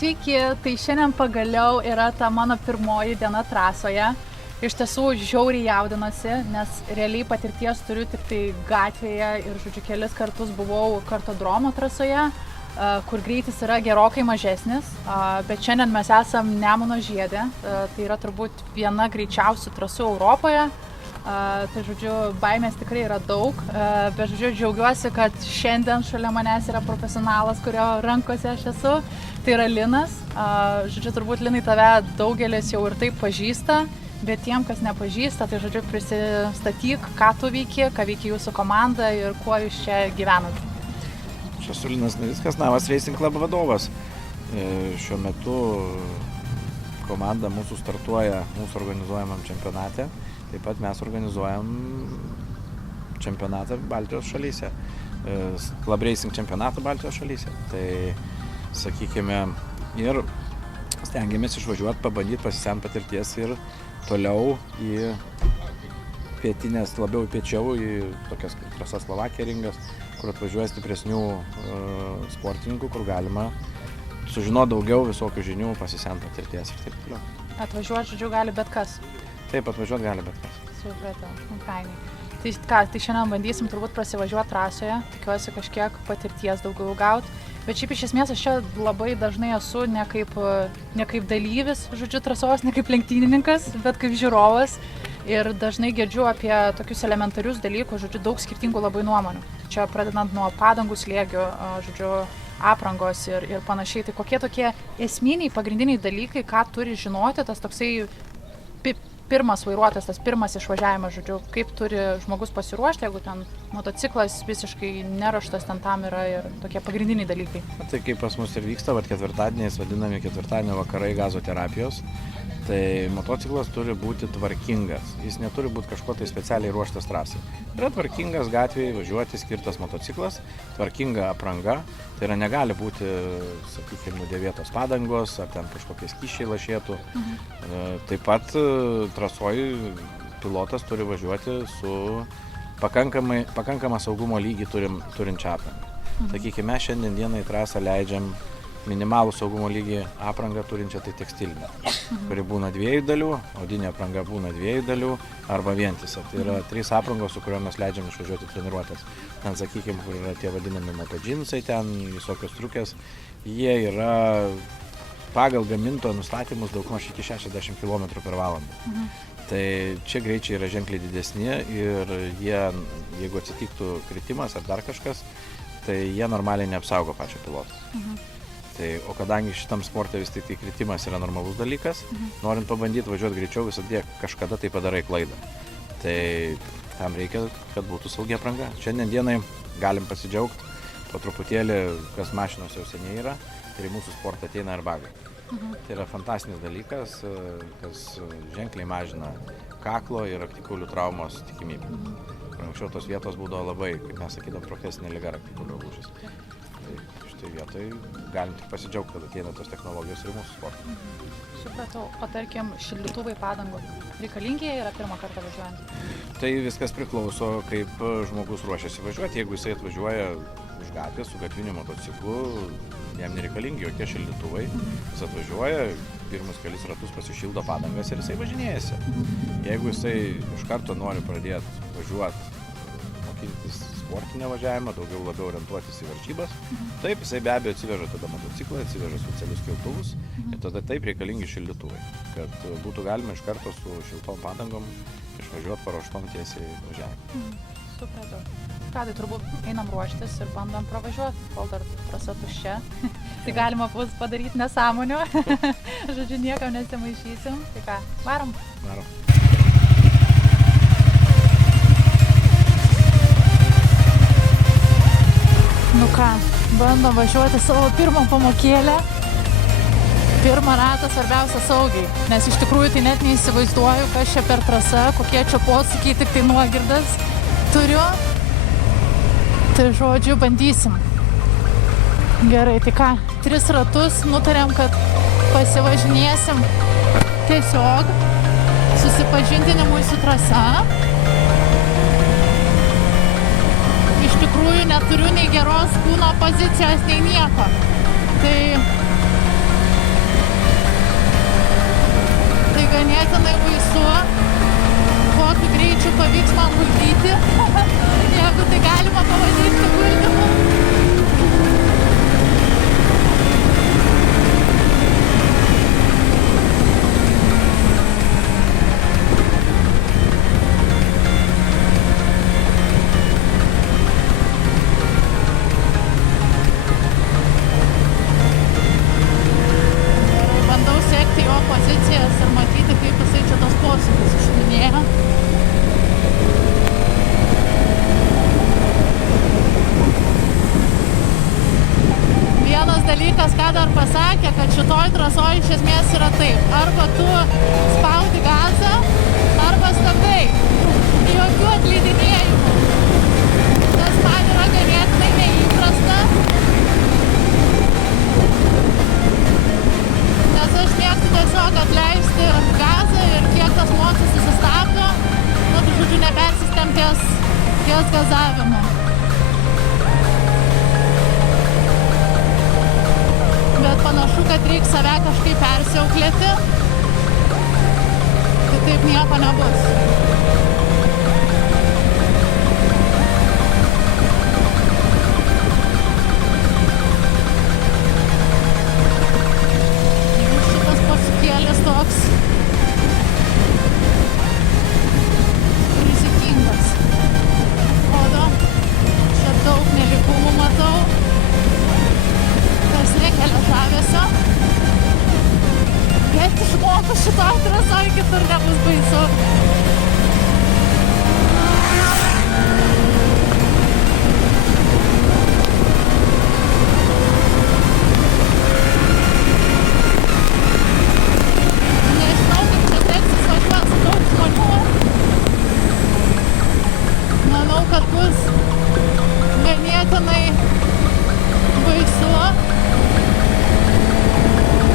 Sveiki, tai šiandien pagaliau yra ta mano pirmoji diena trasoje. Iš tiesų žiauriai jaudinuosi, nes realiai patirties turiu tik tai gatvėje ir, žodžiu, kelis kartus buvau kartodromo trasoje, kur greitis yra gerokai mažesnis, bet šiandien mes esam Nemuno žiede, tai yra turbūt viena greičiausių trasų Europoje. Tai, žodžiu, baimės tikrai yra daug, bet, žodžiu, džiaugiuosi, kad šiandien šalia manęs yra profesionalas, kurio rankose aš esu, tai yra Linas. Žodžiu, turbūt, Linai, tave daugelis jau ir taip pažįsta, bet tiem, kas nepažįsta, tai, žodžiu, prisistatyk, ką tu veiki, ką veikia jūsų komanda ir kuo jūs čia gyvenat. Aš esu Linas Navickas, Navas Racing Club vadovas. Šiuo metu komanda mūsų startuoja mūsų organizuojamam čempionate. Taip pat mes organizuojam čempionatą Baltijos šalyse, Club Racing čempionatą Baltijos šalyse. Tai, sakykime, ir stengiamės išvažiuoti, pabandyti pasisemti patirties ir toliau į pietinės, labiau piečiau, į tokias kaip trasa Slovakija ringas, kur atvažiuoja stipresnių sportininkų, kur galima sužinoti daugiau visokių žinių, pasisemti patirties ir taip toliau. Atvažiuoti, žodžiu, gali bet kas. Taip, atvažiuoti gali bet kas. Supratau, fainiai. Tai šiandien bandysim turbūt prasivažiuoti trasoje, tikiuosi kažkiek patirties daugiau gauti. Bet šiaip iš esmės aš čia labai dažnai esu ne kaip dalyvis, žodžiu, trasos, ne kaip lenktynininkas, bet kaip žiūrovas. Ir dažnai girdžiu apie tokius elementarius dalykus, žodžiu, daug skirtingų labai nuomonių. Čia pradedant nuo padangų slėgių, žodžiu, aprangos ir panašiai. Tai kokie tokie esminiai, pagrindiniai dalykai, ką turi žinoti tas toksai pirmas vairuotojas, tas pirmas išvažiavimas, žodžiu, kaip turi žmogus pasiruošti, jeigu ten motociklas visiškai neruoštas, ten tam yra ir tokie pagrindiniai dalykai. Tai kaip pas mus ir vyksta, ketvirtadieniais vadinami ketvirtadienio vakarai gazoterapijos, tai motociklas turi būti tvarkingas, jis neturi būti kažko tai specialiai ruoštas trasai. Yra tvarkingas gatvėje važiuoti skirtas motociklas, tvarkinga apranga, tai yra negali būti, sakykime, nudėvėtos padangos ar ten kažkokie skysčiai lašėtų. Taip pat trasoj pilotas turi važiuoti su pakankamą saugumo lygį turinčią aprangą. Sakykime, mes šiandien dieną į trasą leidžiam minimalų saugumo lygį aprangą turinčią, tai tekstilinę, kuri būna 2 dalių, odinė apranga būna 2 dalių arba vientisa. Tai yra 3 aprangos, su kuriuo mes leidžiam išvažiuoti treniruotės. Ten, sakykime, kur yra tie vadinami motodžinsai, ten visokios striukės, jie yra pagal gamintojo nustatymus daugmaž iki 60 km per valandą. Tai čia greičiai yra ženkliai didesni ir jie, jeigu atsitiktų kritimas ar dar kažkas, tai jie normaliai neapsaugo pačio piloto. O kadangi šitam sporte vis tik tai kritimas yra normalus dalykas, norint pabandyti važiuoti greičiau, visada kažkada tai padarai klaidą. Tai tam reikia, kad būtų saugi apranga. Šiandien dienai galim pasidžiaugti po truputėlį, kas mašinos jau seniai yra, ir į mūsų sportą ateina airbagai. Tai yra fantastinis dalykas, kas ženkliai mažina kaklo ir raktikaulių traumos tikimybę. Anksčiau tos vietos būdavo labai, kaip mes sakydam, profesinė liga raktikaulių lūžis. Tai vietoj galim tik pasidžiaugti, kad ateina tos technologijos ir mūsų sportą. Supratau, o tarkim, šildytuvai padangų reikalingi yra pirmą kartą važiuojant? Tai viskas priklauso, kaip žmogus ruošiasi važiuoti. Jeigu jisai atvažiuoja iš gatvės su gatviniu motociklu, jam nereikalingi jokie šildytuvai. Jis atvažiuoja, pirmus kelis ratus pasišildo padangas ir jisai važinėjasi. Jeigu jisai iš karto nori pradėti važiuoti, mokytis sportinio važiavimą, labiau orientuotis į varžybas. Taip, jisai be abejo atsiveža tada motociklą, atsiveža specialius keltuvus ir tada taip reikalingi šildytuvai, kad būtų galima iš karto su šiltom padangom išvažiuoti paruoštom tiesiai važiavimą. Supratau. Ką, tai turbūt einam ruoštis ir bandom pravažiuoti, kol dar trasa tuščia. Tai galima bus padaryti nesąmonių. Žodžiu, niekam nesimaišysim. Tai ką, varom? Varom. Nu ką, bandom važiuoti savo pirmą pamokėlę. Pirmą ratą svarbiausia saugiai, nes iš tikrųjų tai net neįsivaizduoju, kas čia per trasa, kokie čia posūkiai, tik tai nuogirdas turiu. Tai žodžiu, bandysim. Gerai, tai ką, 3 ratus nutarėm, kad pasivažinėsim tiesiog susipažintinimui su trasa. Iš tikrųjų neturiu nei geros kūno pozicijos, nei nieko. Tai ganėtinai baisu, kokiu greičiu pavyks man guldyti, jeigu tai galima pavadinti guldymu. Pozicijas ir matyti, kaip jisai čia tos posūkius išminėjo. Vienas dalykas, ką dar pasakė, kad šitoj trasoj iš esmės yra taip. Arba tu spaudi gazą, arba stabdai. Jokių atleidinėjimų. Tas man yra ganėtinai neįprasta. Nes aš mėgstu tiesiog atleisti gazą ir kiek tas mocis susistabdo, nu, tai žodžiu, nepersistem ties gazavimu. Bet panašu, kad reikia save kažkaip persiauklėti, tai taip nieko nebus. Toks rizikingas. Rodo, čia daug nelygumų matau, kas nekelia žavesio. Bet išmokus šitoj trasoj kitur nebus baisu. Kad bus ganėtinai baisu,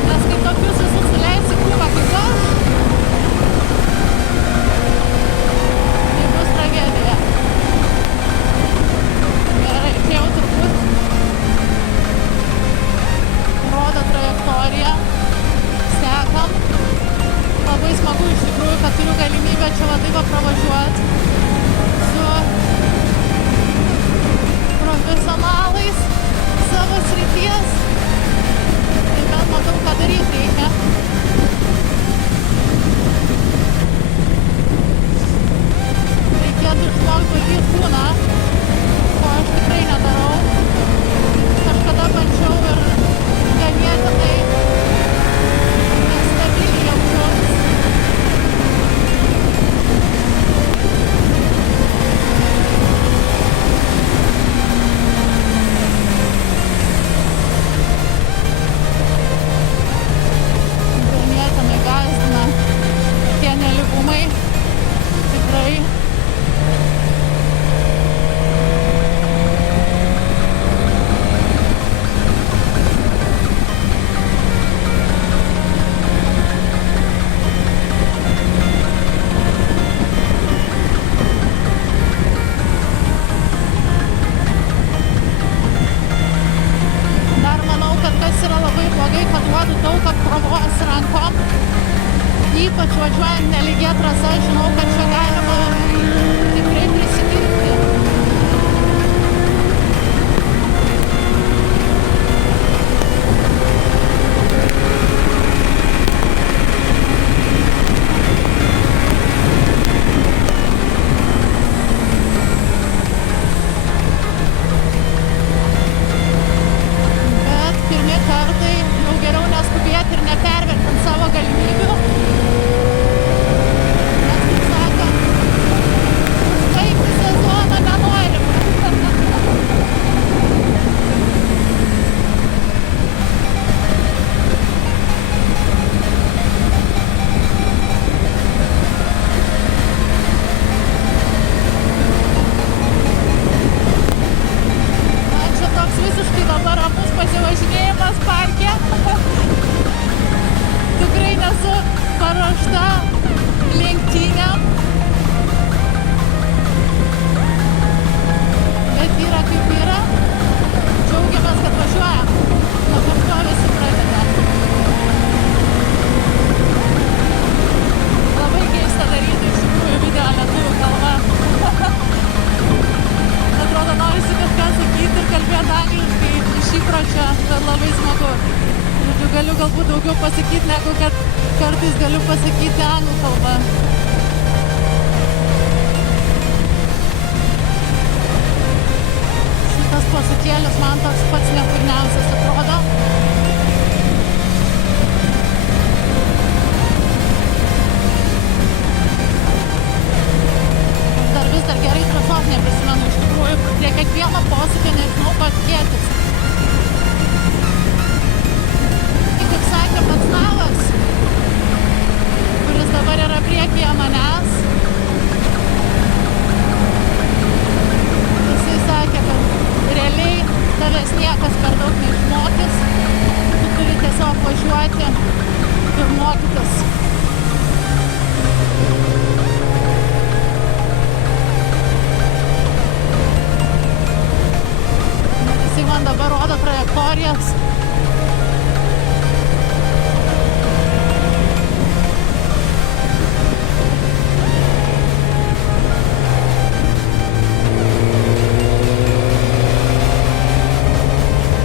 nes kai tokius visus suleisi krūvą kaip aš, tai bus tragedija. Gerai, čia jau turbūt rodo trajektoriją, sekam. Labai smagu iš tikrųjų, kad turiu galimybę čia va taip pravažiuoti su profesionalais savo srities. Tai bent matau, ką daryti reikia. Reikėtų išmokti valdyti kūną, ko aš tikrai nedarau. Kažkada bandžiau ir ganėtinai nestabiliai jaučiuosi. Ypač važiuojant nelygia trasa, žinau, kad čia galima tikrai prisidirbti. Bet pirmi kartai jau geriau neskubėti ir nepervertinti savo galimybių. bet labai smagu. Žodžiu, galiu galbūt daugiau pasakyti, negu kad kartais galiu pasakyti anglų kalbą. Šitas posūkėlis man toks pats nekurniausias atrodo. Vis dar gerai trasos neprisimenu iš tikrųjų. Prie kiekvieno posūkio nežinau, ko tikėtis. Kaip sakė pats Navas, kuris dabar yra priekyje manęs, jisai sakė, kad realiai tavęs niekas per daug neišmokys. Tu turi tiesiog važiuoti ir mokytis. Man dabar rodo trajektorijas.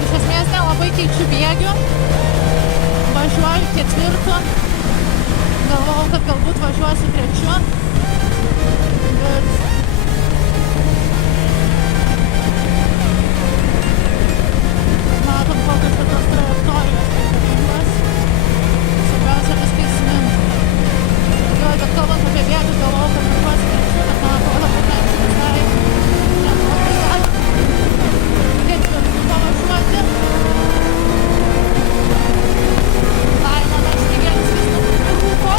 Iš esmės nelabai keičiu bėgių. Važiuoju ketvirtu. Galvojau, kad galbūt važiuosiu trečiu. Bet matom, kokios šitos trajektorijos reikalingos. Svarbiausia viską įsiminti. Jo, bet kalbant apie bėgius, galvojau, kad važiuosiu trečiu, bet man atrodo, kad mes visai ketvirtu pavažiuoti. Laimonas Šmigelskis rūko.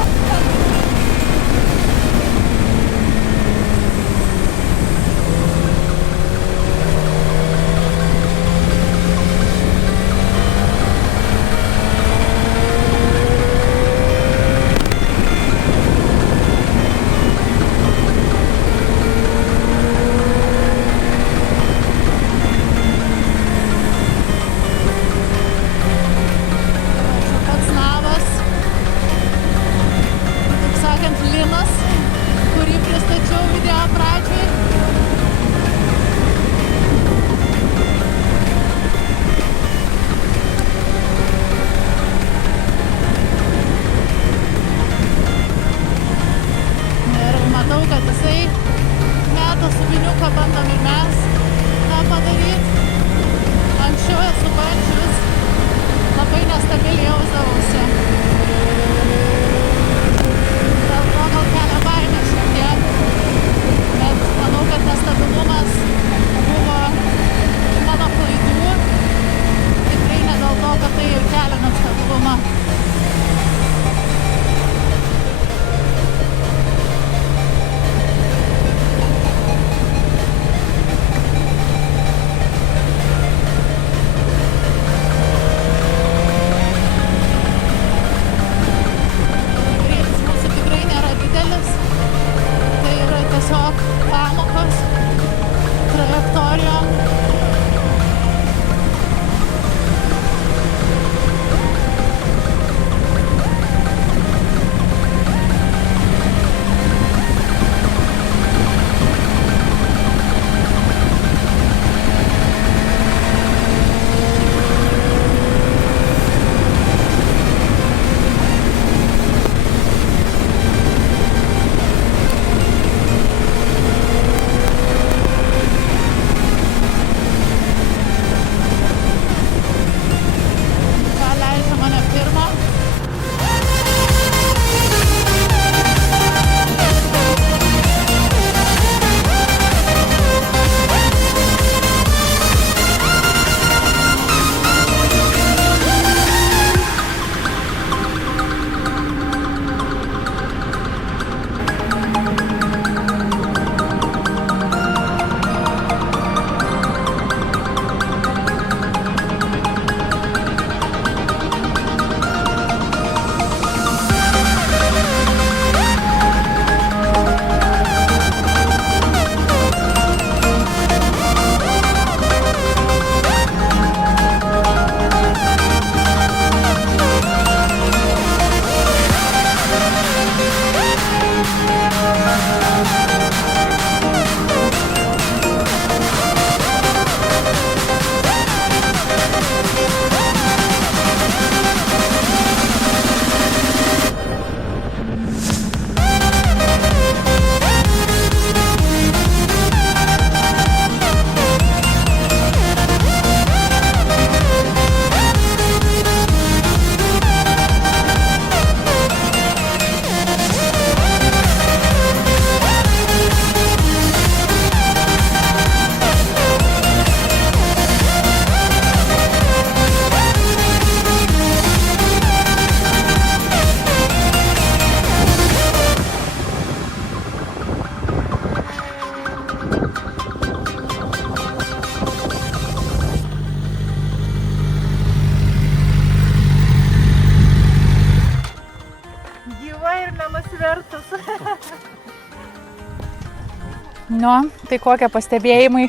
Nu, tai kokie pastebėjimai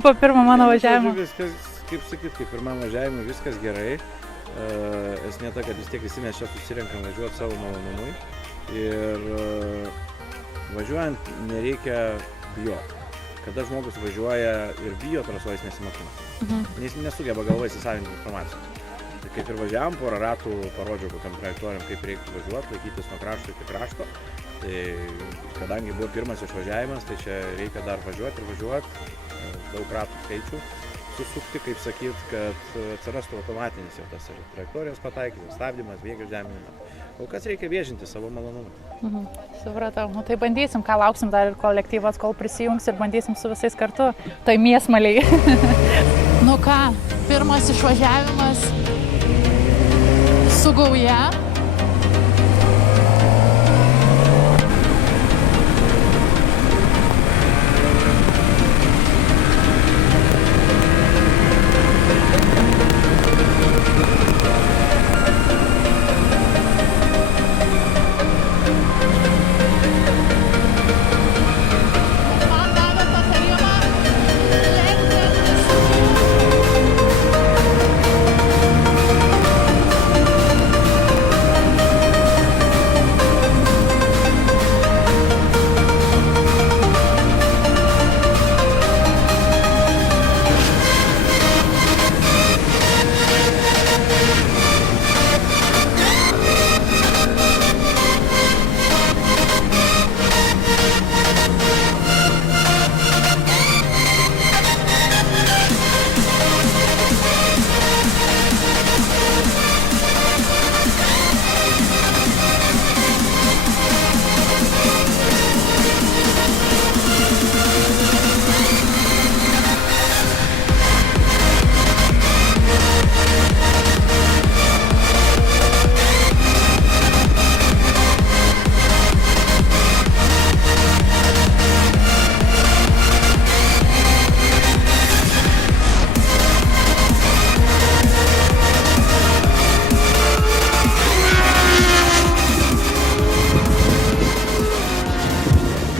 po pirmo mano važiavimo? Viskas, kaip sakyt, kaip pirmam važiavimui viskas gerai. Esmė ta, kad vis tiek visi mes čia susirenkam važiuoti savo malonumui. Ir važiuojant nereikia bijoti. Kada žmogus važiuoja ir bijo trasoje, jis nesimokina. Jis nesugeba galvoje įsisavinti informacijos. Tai kaip ir važiavom, porą ratų parodžiau kokiam trajektorijam, kaip reiktų važiuoti, laikytis nuo krašto iki krašto. Tai kadangi buvo pirmas išvažiavimas, tai čia reikia dar važiuoti ir važiuoti, daug ratų skaičių susukti, kaip sakyt, kad atsirastų automatinis jau tas trajektorijos pataikymas, stabdymas, bėgio žeminimas. O kas reikia viežinti savo malonumą. Supratau. Nu, tai bandysim, ką lauksim dar ir kolektyvas, kol prisijungs ir bandysim su visais kartu. Tai mėsmaliai. Nu ką, pirmas išvažiavimas su gauja.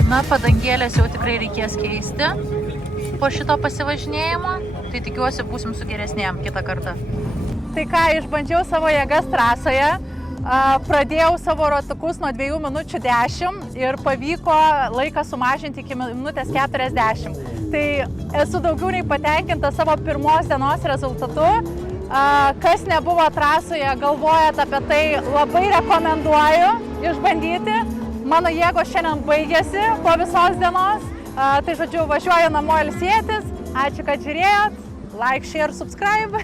Na, padangėlės jau tikrai reikės keisti po šito pasivažinėjimo, tai tikiuosi būsim su geresnėm kitą kartą. Tai ką, išbandžiau savo jėgas trasoje, pradėjau savo ratukus nuo 2 minučių 10 ir pavyko laiką sumažinti iki minutės 40. Tai esu daugiau nei patenkinta savo pirmos dienos rezultatu. Kas nebuvo trasoje, galvojat apie tai, labai rekomenduoju išbandyti. Mano jėgos šiandien baigėsi po visos dienos. Tai žodžiu, važiuoju namo ilsėtis. Ačiū, kad žiūrėjot. Like, share, subscribe.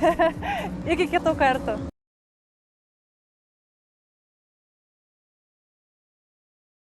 Iki kitų kartų.